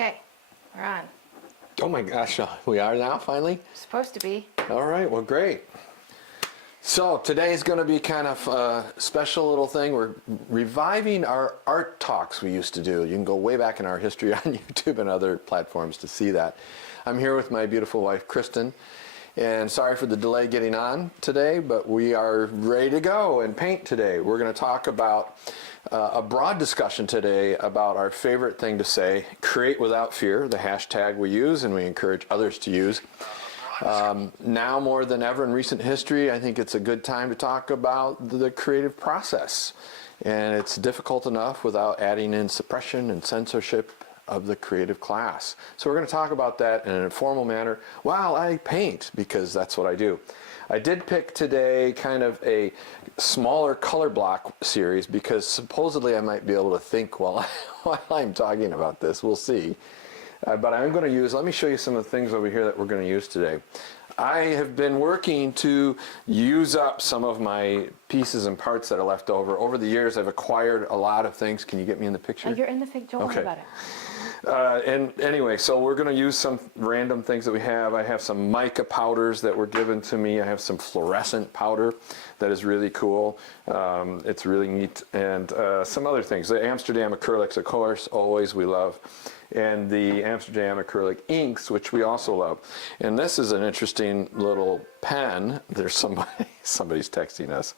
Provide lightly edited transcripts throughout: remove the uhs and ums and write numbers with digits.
Okay, we're on. Oh my gosh, we are now finally? Supposed to be. All right, well, great. So today's going to be kind of a special little thing. We're reviving our art talks we used to do. You can go way back in our history on YouTube and other platforms to see that. I'm here with my beautiful wife, Kristen. And sorry for the delay getting on today, but we are ready to go and paint today. We're going to talk about a broad discussion today about our favorite thing to say, create without fear, the hashtag we use and we encourage others to use. Now more than ever in recent history, I think it's a good time to talk about the creative process. And it's difficult enough without adding in suppression and censorship of the creative class. So we're going to talk about that in an informal manner while I paint, because that's what I do. I did pick today kind of a smaller color block series because supposedly I might be able to think while I'm talking about this. We'll see. But I'm going to use, let me show you some of the things over here that we're going to use today. I have been working to use up some of my pieces and parts that are left over. Over the years, I've acquired a lot of things. Can you get me in the picture? Oh, you're in the picture. Don't worry about it. And anyway, so we're going to use some random things that we have. I have some mica powders that were given to me. I have some fluorescent powder that is really cool. It's really neat. And some other things. The Amsterdam acrylics, of course, always we love. And the Amsterdam acrylic inks, which we also love. And this is an interesting little pen. There's somebody's texting us.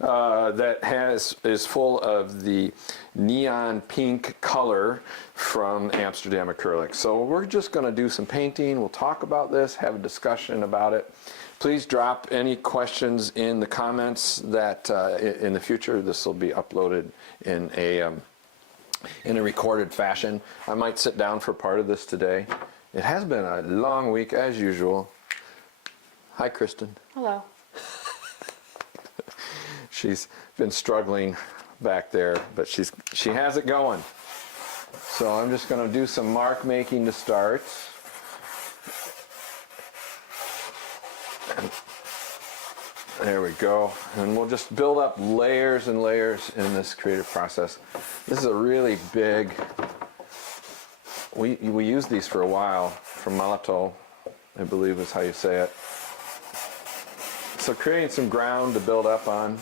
That is full of the neon pink color from Amsterdam acrylic. So we're just going to do some painting. We'll talk about this, have a discussion about it. Please drop any questions in the comments that in the future this will be uploaded in a recorded fashion. I might sit down for part of this today. It has been a long week as usual. Hi, Kristen. Hello. She's been struggling back there, but she has it going. So I'm just going to do some mark making to start. And there we go. And we'll just build up layers and layers in this creative process. This is a really big, we used these for a while from Malato, I believe is how you say it. So creating some ground to build up on.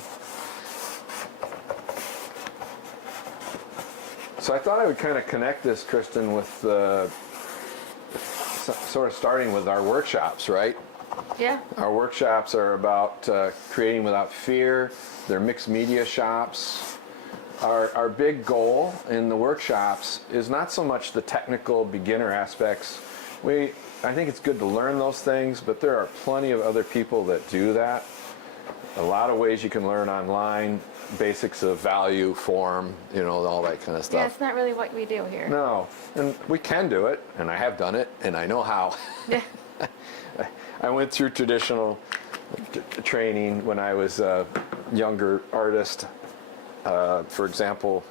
So I thought I would kind of connect this, Kristen, with sort of starting with our workshops, right? Yeah. Our workshops are about creating without fear. They're mixed media shops. Our big goal in the workshops is not so much the technical beginner aspects. I think it's good to learn those things, but there are plenty of other people that do that. A lot of ways you can learn online, basics of value, form, you know, all that kind of stuff. Yeah, it's not really what we do here. No, and we can do it, and I have done it, and I know how. Yeah. I went through traditional training when I was a younger artist. For example,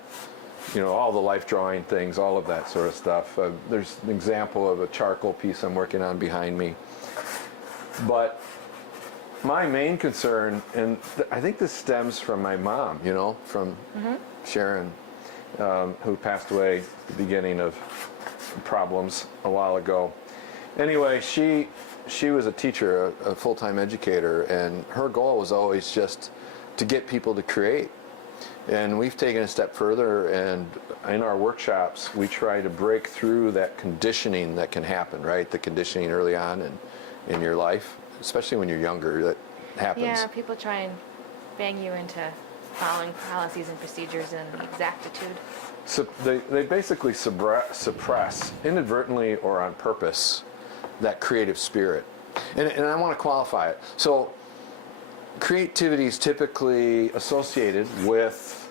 you know, all the life drawing things, all of that sort of stuff. There's an example of a charcoal piece I'm working on behind me. But my main concern, and I think this stems from my mom, you know, from Sharon, who passed away at the beginning of problems a while ago. Anyway, she was a teacher, a full-time educator, and her goal was always just to get people to create. And we've taken a step further, and in our workshops, we try to break through that conditioning that can happen, right? The conditioning early on in your life, especially when you're younger, that happens. Yeah, people try and bang you into following policies and procedures and exactitude. So they basically suppress, inadvertently or on purpose, that creative spirit. And I want to qualify it. So creativity is typically associated with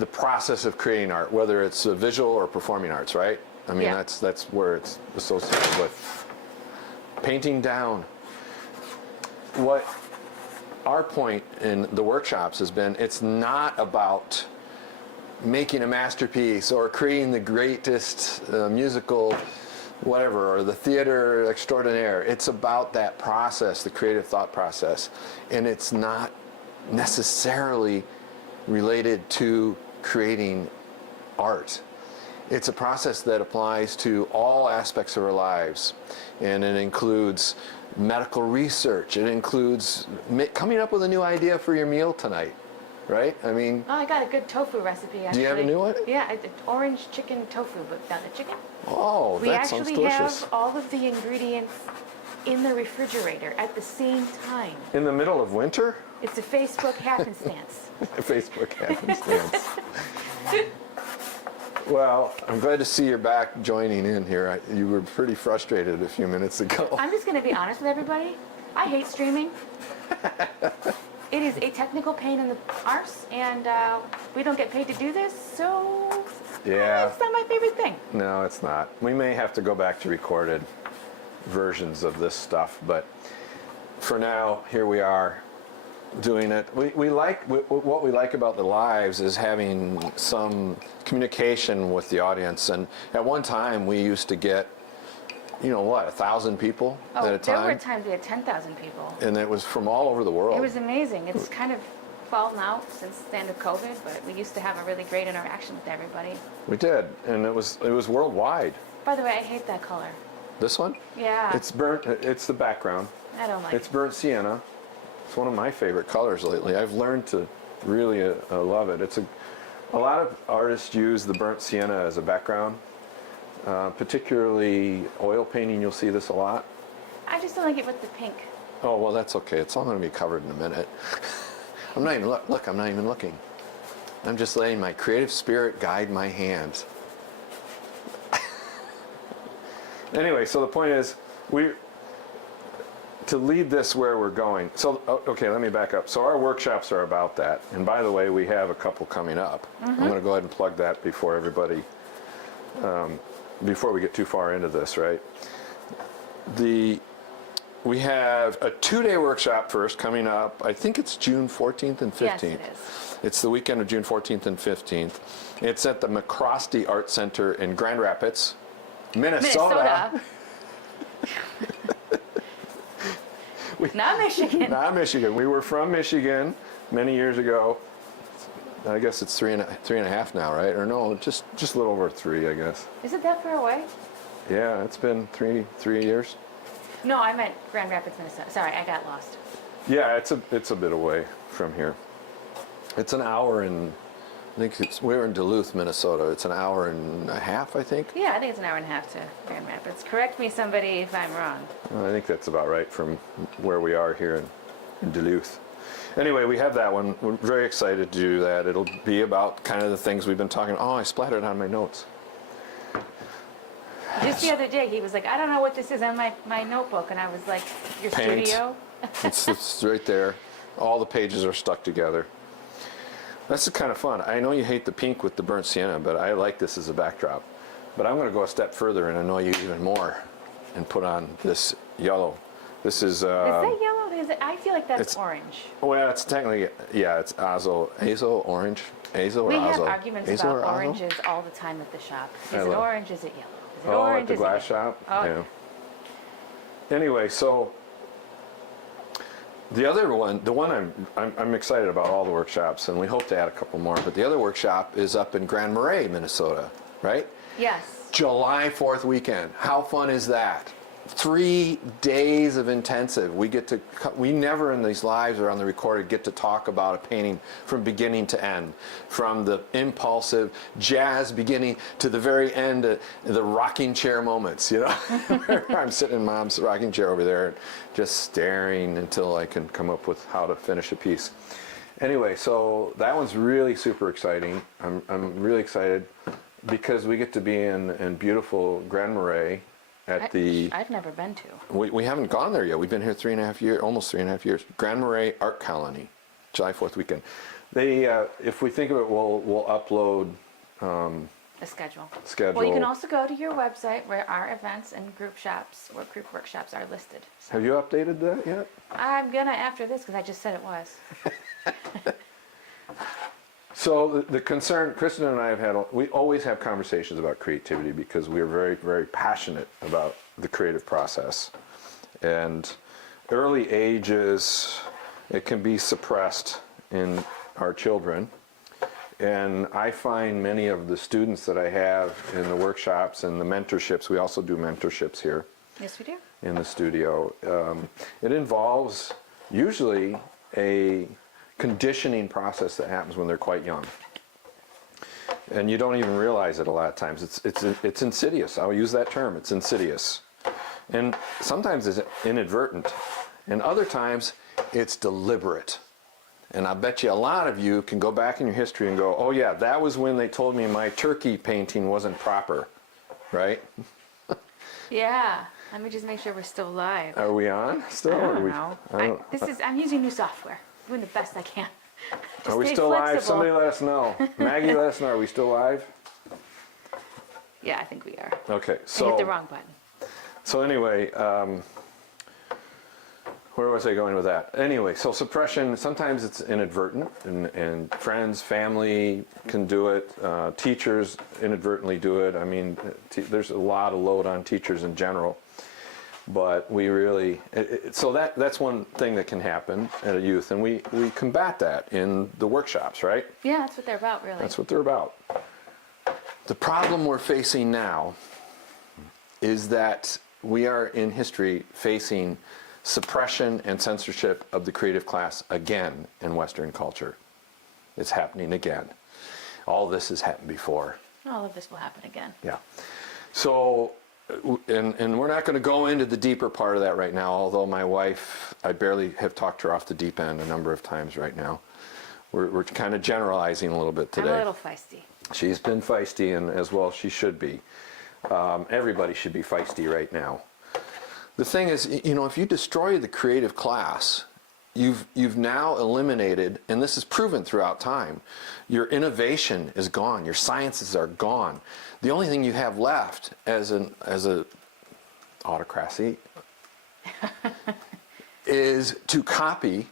the process of creating art, whether it's visual or performing arts, right? I mean, yeah. that's where it's associated with. Painting down. What our point in the workshops has been, it's not about making a masterpiece or creating the greatest musical whatever, or the theater extraordinaire. It's about that process, the creative thought process. And it's not necessarily related to creating art. It's a process that applies to all aspects of our lives, and it includes medical research. It includes coming up with a new idea for your meal tonight, right? I mean, Oh, I got a good tofu recipe, actually. do you have a new one? Yeah, orange chicken tofu, but without the chicken. Oh, We that sounds actually delicious. have all of the ingredients in the refrigerator at the same time. In the middle of winter? It's a Facebook happenstance. Facebook happenstance. Well, I'm glad to see you're back joining in here. You were pretty frustrated a few minutes ago. I'm just going to be honest with everybody. I hate streaming. It is a technical pain in the arse, and we don't get paid to do this, so Yeah. it's not my favorite thing. No, it's not. We may have to go back to recorded versions of this stuff, but for now, here we are doing it. What we like about the lives is having some communication with the audience. And at one time, we used to get, 1,000 people at a time. There were times we had 10,000 people. And it was from all over the world. It was amazing. It's kind of fallen out since the end of COVID, but we used to have a really great interaction with everybody. We did, and it was worldwide. By the way, I hate that color. This one? Yeah. It's burnt. It's the background. I don't like It's it. burnt sienna. It's one of my favorite colors lately. I've learned to really love it. A lot of artists use the burnt sienna as a background, particularly oil painting. You'll see this a lot. I just don't like it with the pink. Oh well, that's okay. It's all going to be covered in a minute. I'm not even look. I'm not even looking. I'm just letting my creative spirit guide my hands. Anyway, so the point is, to lead this where we're going. So, okay, let me back up. So our workshops are about that. And by the way, we have a couple coming up. I'm going to go ahead and plug that before everybody, before we get too far into this, right? We have a 2-day workshop first coming up. I think it's June 14th and 15th. Yes, it is. It's the weekend of June 14th and 15th. It's at the McCrosty Art Center in Grand Rapids, Minnesota. Not Michigan. Not Michigan. We were from Michigan many years ago. I guess it's three and a half now, right? Or no, just a little over 3, I guess. Is it that far away? Yeah, it's been three years. No, I meant Grand Rapids, Minnesota. Sorry, I got lost. Yeah, it's a bit away from here. It's an hour and we're in Duluth, Minnesota. It's an hour and a half, I think. Yeah, I think it's an hour and a half to Grand Rapids. Correct me, somebody, if I'm wrong. I think that's about right from where we are here in Duluth. Anyway, we have that one. We're very excited to do that. It'll be about kind of the things we've been talking. Oh, I splattered on my notes. Just the other day, he was like, I don't know what this is on my notebook. And I was like, your Paint. studio? It's right there. All the pages are stuck together. That's kind of fun. I know you hate the pink with the burnt sienna, but I like this as a backdrop. But I'm going to go a step further and annoy you even more and put on this yellow. This is... Is that yellow? Is it? I feel like that's it's- orange. Well, it's technically, yeah, it's azo orange. Azo or We azo? have arguments Azo about or azo? oranges all the time at the shop. Is I it love- orange? Is it yellow? Is it Oh, orange? at the Is it glass yellow? shop? Oh, Yeah. Anyway, so the other one, the one I'm excited about all the workshops, and we hope to add a couple more, but the other workshop is up in Grand Marais, Minnesota, right? Yes. July 4th weekend. How fun is that? 3 days of intensive. We never in these lives or on the recorded get to talk about a painting from beginning to end, from the impulsive jazz beginning to the very end, the rocking chair moments, you know? Where I'm sitting in Mom's rocking chair over there just staring until I can come up with how to finish a piece. Anyway, so that one's really super exciting. I'm really excited because we get to be in beautiful Grand Marais. I've never been to. We haven't gone there yet. We've been here 3.5 years, almost 3.5 years. Grand Marais Art Colony, July 4th weekend. They, if we think of it, we'll upload A schedule. schedule. Well, you can also go to your website where our events and group shops or group workshops are listed. So Have you updated that yet? I'm gonna after this because I just said it was. So the concern, Kristen and I have had, we always have conversations about creativity because we're very, very passionate about the creative process. And early ages, it can be suppressed in our children. And I find many of the students that I have in the workshops and the mentorships, we also do mentorships here Yes, we do. in the studio. It involves usually a conditioning process that happens when they're quite young. And you don't even realize it a lot of times. It's insidious. I'll use that term. It's insidious. And sometimes it's inadvertent. And other times it's deliberate. And I bet you a lot of you can go back in your history and go, oh yeah, that was when they told me my turkey painting wasn't proper, right? Yeah. Let me just make sure we're still live. Are we on still? I don't Are we, know. I don't- I'm using new software. Doing the best I can. Are we stay still live? flexible. Somebody let us know. Maggie, let us know. Are we still live? Yeah, I think we are. Okay, I hit the so wrong button. anyway, where was I going with that? Anyway, so suppression, sometimes it's inadvertent, and friends, family can do it. Teachers inadvertently do it. I mean, there's a lot of load on teachers in general. But we really, so that's one thing that can happen at a youth, and we combat that in the workshops, right? Yeah, that's what they're about, really. That's what they're about. The problem we're facing now is that we are in history facing suppression and censorship of the creative class again in Western culture. It's happening again. All this has happened before. All of this will happen again. Yeah. So, and we're not going to go into the deeper part of that right now, although my wife, I barely have talked her off the deep end a number of times right now. We're kind of generalizing a little bit today. I'm a little feisty. She's been feisty, and as well she should be. Everybody should be feisty right now. The thing is, you know, if you destroy the creative class, you've now eliminated, and this is proven throughout time, your innovation is gone, your sciences are gone. The only thing you have left as a autocracy is to copy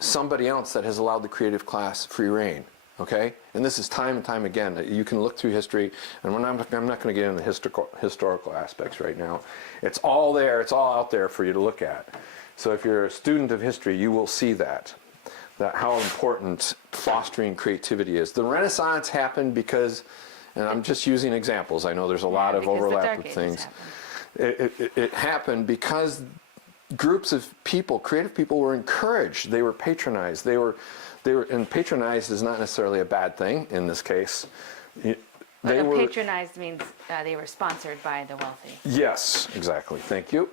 somebody else that has allowed the creative class free reign. Okay, and this is time and time again. You can look through history, and I'm not going to get into the historical aspects right now. It's all there. It's all out there for you to look at. So if you're a student of history, you will see that how important fostering creativity is. The Renaissance happened because, and I'm just using examples. I know there's a lot of overlap with things. It happened because groups of people, creative people, were encouraged. They were patronized. And patronized is not necessarily a bad thing in this case. Patronized means they were sponsored by the wealthy. Yes, exactly. Thank you.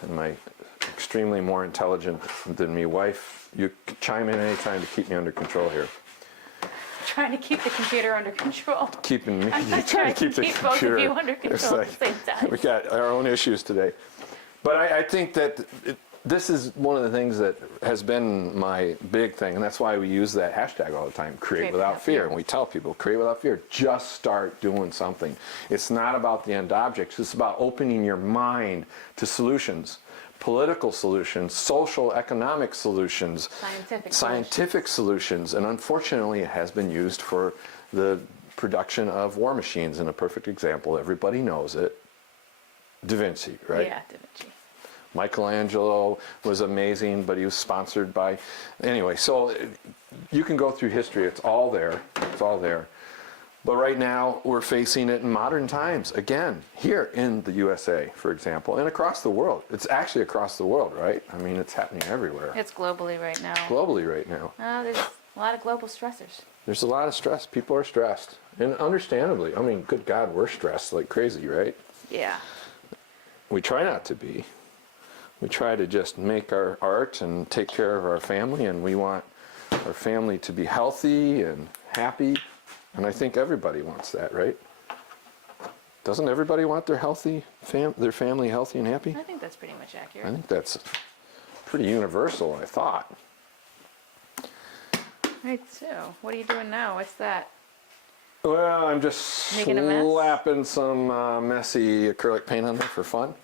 And my extremely more intelligent than me wife, you chime in anytime to keep me under control here. Trying to keep the computer under control. Keeping me, I'm not trying to keep the both computer. of you under control at the same time. We got our own issues today. But I think that this is one of the things that has been my big thing, and that's why we use that hashtag all the time, create without fear. And we tell people, create without fear, just start doing something. It's not about the end objects, it's about opening your mind to solutions, political solutions, social, economic solutions, scientific solutions. And unfortunately, it has been used for the production of war machines. And a perfect example, everybody knows it, Da Vinci, right? Yeah, Da Vinci. Michelangelo was amazing, but he was sponsored by, anyway, so you can go through history, it's all there, it's all there. But right now, we're facing it in modern times, again, here in the USA, for example, and across the world. It's actually across the world, right? I mean, it's happening everywhere. It's globally right now. Globally right now. There's a lot of global stressors. There's a lot of stress, people are stressed, and understandably. I mean, good God, we're stressed like crazy, right? Yeah. We try not to be. We try to just make our art and take care of our family, and we want our family to be healthy and happy. And I think everybody wants that, right? Doesn't everybody want their family healthy and happy? I think that's pretty much accurate. I think that's pretty universal, I thought. Right, so what are you doing now? What's that? Well, I'm just Making a mess? slapping some messy acrylic paint on there for fun.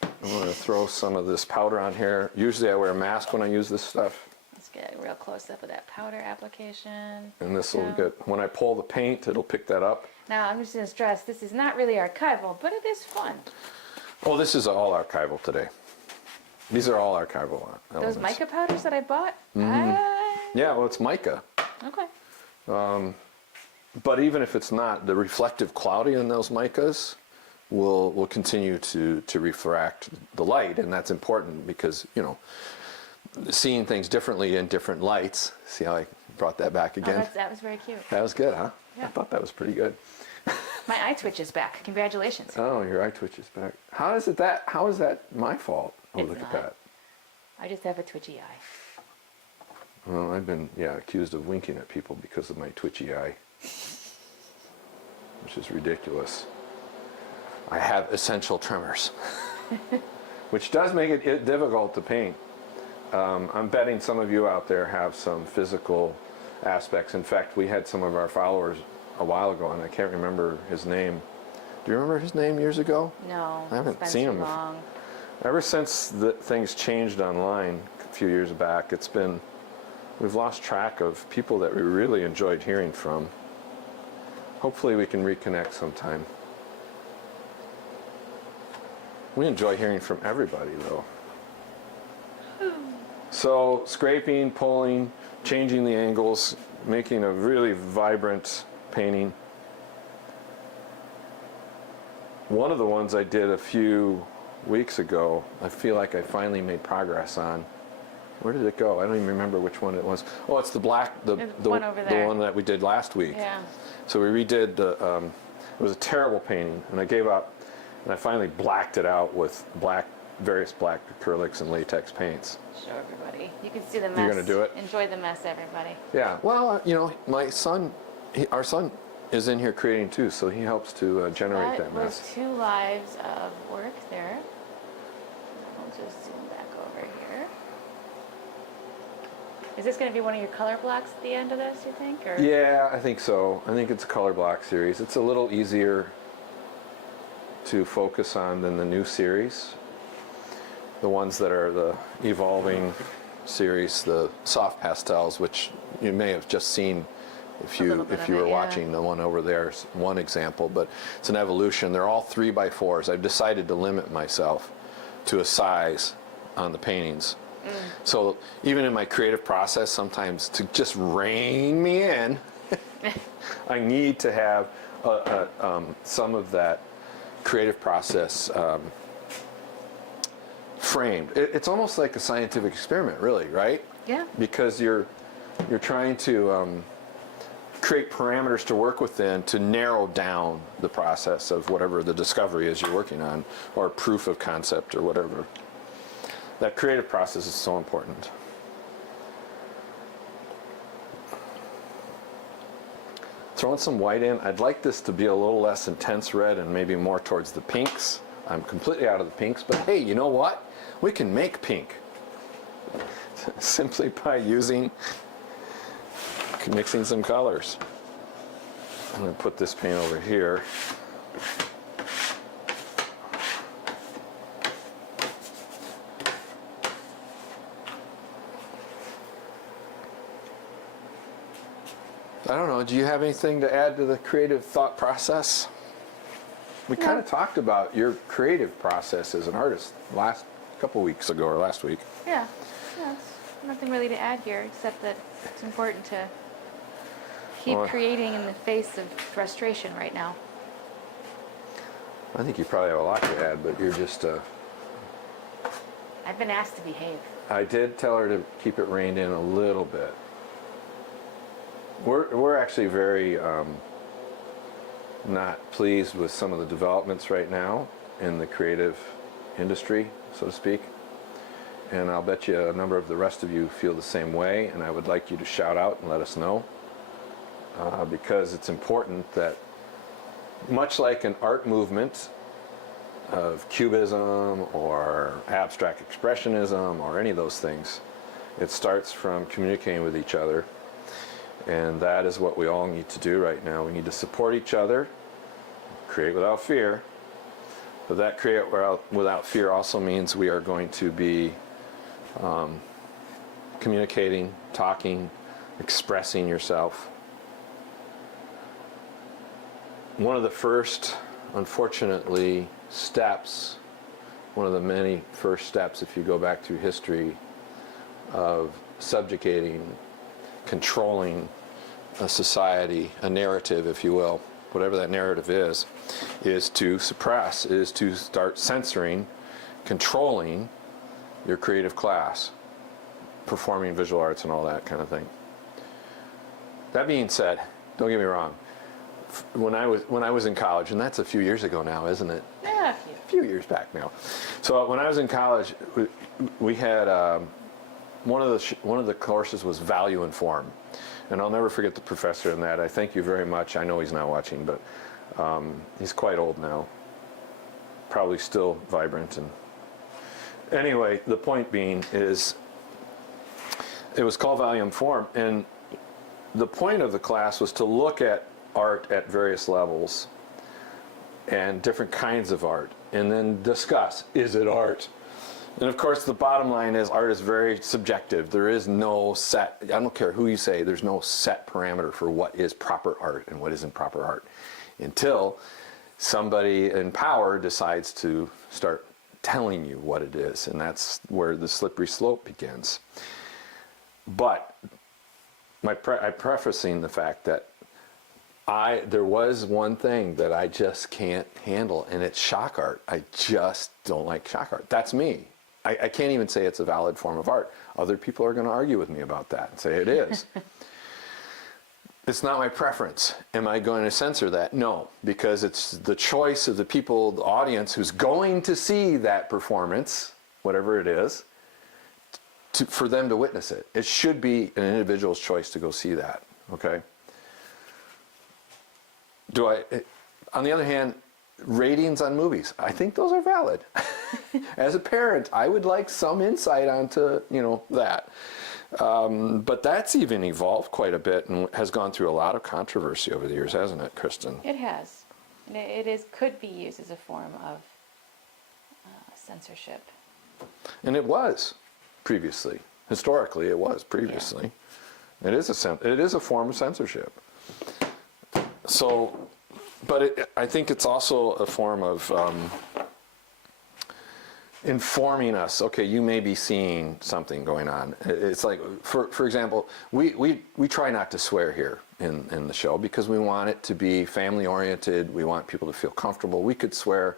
I'm going to throw some of this powder on here. Usually I wear a mask when I use this stuff. Let's get a real close up of that powder application. And this will get, when I pull the paint, it'll pick that up. Now, I'm just going to stress, this is not really archival, but it is fun. Oh, this is all archival today. These are all archival elements. Those mica powders that I bought? Yeah, well, it's mica. Okay. But even if it's not, the reflective quality in those micas will continue to refract the light, and that's important because, you know, seeing things differently in different lights. See how I brought that back again? Oh, that was very cute. That was good, huh? Yeah. I thought that was pretty good. My eye twitch is back. Congratulations. Oh, your eye twitch is back. How is that my fault? Oh, It's look at not. that. I just have a twitchy eye. Well, I've been, accused of winking at people because of my twitchy eye, which is ridiculous. I have essential tremors, which does make it difficult to paint. I'm betting some of you out there have some physical aspects. In fact, we had some of our followers a while ago, and I can't remember his name. Do you remember his name years ago? No, I haven't it's seen been him. too long. Ever since things changed online a few years back, we've lost track of people that we really enjoyed hearing from. Hopefully we can reconnect sometime. We enjoy hearing from everybody, though. So scraping, pulling, changing the angles, making a really vibrant painting. One of the ones I did a few weeks ago, I feel like I finally made progress on. Where did it go? I don't even remember which one it was. Oh, it's the black, the one over there. one that we did last week. Yeah. So we redid it was a terrible painting, and I gave up, and I finally blacked it out with various black acrylics and latex paints. Show everybody. You can see the mess. You're gonna do it? Enjoy the mess, everybody. Yeah. Well, you know, my son, our son, is in here creating too, so he helps to generate that was mess. 2 lives of work there. I'll just zoom back over here. Is this going to be one of your color blocks at the end of this, you think? Or? Yeah, I think so. I think it's a color block series. It's a little easier to focus on than the new series. The ones that are the evolving series, the soft pastels, which you may have just seen if you were watching the one over there, is one example, but it's an evolution. They're all 3x4s. I've decided to limit myself to a size on the paintings. So even in my creative process, sometimes to just rein me in, I need to have some of that creative process framed. It's almost like a scientific experiment, really, right? Yeah. Because you're trying to create parameters to work within to narrow down the process of whatever the discovery is you're working on, or proof of concept or whatever. That creative process is so important. Throwing some white in. I'd like this to be a little less intense red and maybe more towards the pinks. I'm completely out of the pinks, but hey, you know what? We can make pink simply by mixing some colors. I'm going to put this paint over here. I don't know, do you have anything to add to the creative thought process? We kind of talked about your creative process as an artist last couple weeks ago, or last week. Yeah. It's nothing really to add here, except that it's important to keep creating in the face of frustration right now. I think you probably have a lot to add, but you're just... I've been asked to behave. I did tell her to keep it reined in a little bit. We're actually very not pleased with some of the developments right now in the creative industry, so to speak. And I'll bet you a number of the rest of you feel the same way, and I would like you to shout out and let us know. Because it's important that, much like an art movement of cubism or abstract expressionism or any of those things, it starts from communicating with each other. And that is what we all need to do right now. We need to support each other, create without fear. But that create without fear also means we are going to be communicating, talking, expressing yourself. One of the first, unfortunately, steps, one of the many first steps, if you go back through history, of subjugating, controlling a society, a narrative, if you will, whatever that narrative is to suppress, is to start censoring, controlling your creative class, performing visual arts and all that kind of thing. That being said, don't get me wrong. When I was in college, and that's a few years ago now, isn't it? Yeah, A few years back now. So when I was in college, we had one of the courses was value and form, and I'll never forget the professor in that. I thank you very much. I know he's not watching, but he's quite old now, probably still vibrant. And anyway, the point being is, it was called value and form, and the point of the class was to look at art at various levels and different kinds of art, and then discuss, is it art? And of course the bottom line is, art is very subjective. There is no set, I don't care who you say, there's no set parameter for what is proper art and what isn't proper art, until somebody in power decides to start telling you what it is, and that's where the slippery slope begins. But I'm prefacing the fact that there was one thing that I just can't handle, and it's shock art. I just don't like shock art. That's me. I can't even say it's a valid form of art. Other people are going to argue with me about that and say it is. It's not my preference. Am I going to censor that? No, because it's the choice of the people, the audience who's going to see that performance, whatever it is, for them to witness it. It should be an individual's choice to go see that, okay? On the other hand, ratings on movies, I think those are valid. As a parent, I would like some insight onto, that. But that's even evolved quite a bit and has gone through a lot of controversy over the years, hasn't it, Kristen? it has. Could be used as a form of censorship. And it was previously. Historically, it was previously. Yeah. It is a form of censorship. So, but I think it's also a form of informing us. Okay, you may be seeing something going on. It's like, for example, we try not to swear here in the show because we want it to be family oriented. We want people to feel comfortable. We could swear.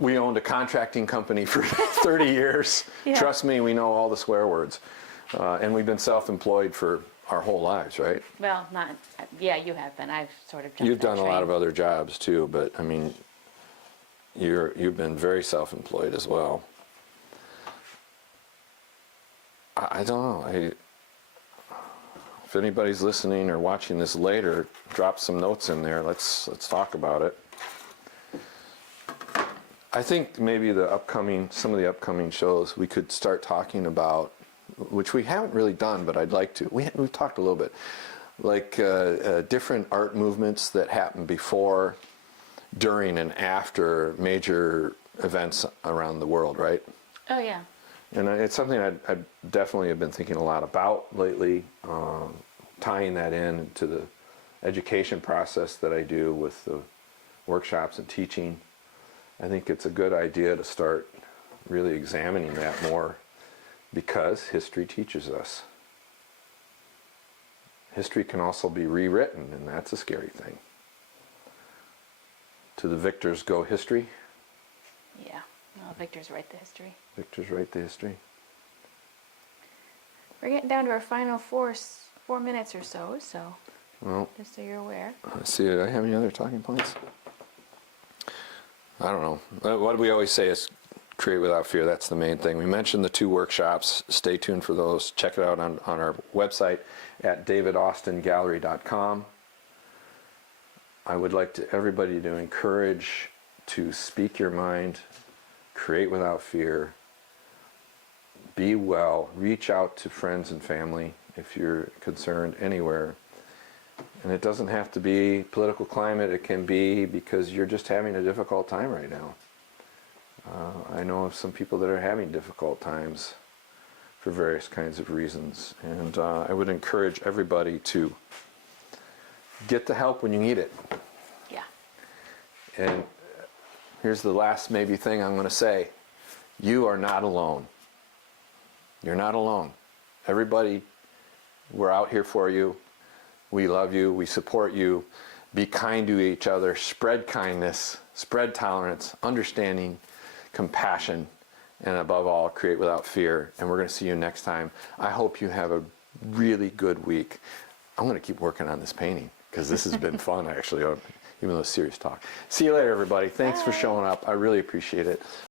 We owned a contracting company for 30 years. Yeah. Trust me, we know all the swear words. And we've been self-employed for our whole lives, right? Well, you have been. I've sort of jumped You've done that a lot train. of other jobs too, but I mean, you've been very self-employed as well. I don't know. If anybody's listening or watching this later, drop some notes in there. Let's talk about it. I think maybe some of the upcoming shows we could start talking about, which we haven't really done, but I'd like to. We've talked a little bit, like different art movements that happened before, during, and after major events around the world, right? Oh, yeah. And it's something I definitely have been thinking a lot about lately, tying that in to the education process that I do with the workshops and teaching. I think it's a good idea to start really examining that more, because history teaches us. History can also be rewritten, and that's a scary thing. To the victors go history. Yeah, well, victors write the history. Victors write the history. We're getting down to our final 4 minutes or so, well, just so you're aware. Let's see, do I have any other talking points? I don't know. What we always say is create without fear. That's the main thing. We mentioned the 2 workshops. Stay tuned for those. Check it out on our website at davidaustingallery.com. I would like everybody to encourage to speak your mind, create without fear, be well, reach out to friends and family if you're concerned anywhere. And it doesn't have to be political climate. It can be because you're just having a difficult time right now. I know of some people that are having difficult times for various kinds of reasons. And I would encourage everybody to get the help when you need it. Yeah. And here's the last maybe thing I'm going to say. You are not alone. You're not alone. Everybody, we're out here for you. We love you. We support you. Be kind to each other. Spread kindness. Spread tolerance, understanding, compassion, and above all, create without fear. And we're going to see you next time. I hope you have a really good week. I'm going to keep working on this painting because this has been fun, actually, even though it's serious talk. See you later, everybody. Thanks for showing up. I really appreciate it.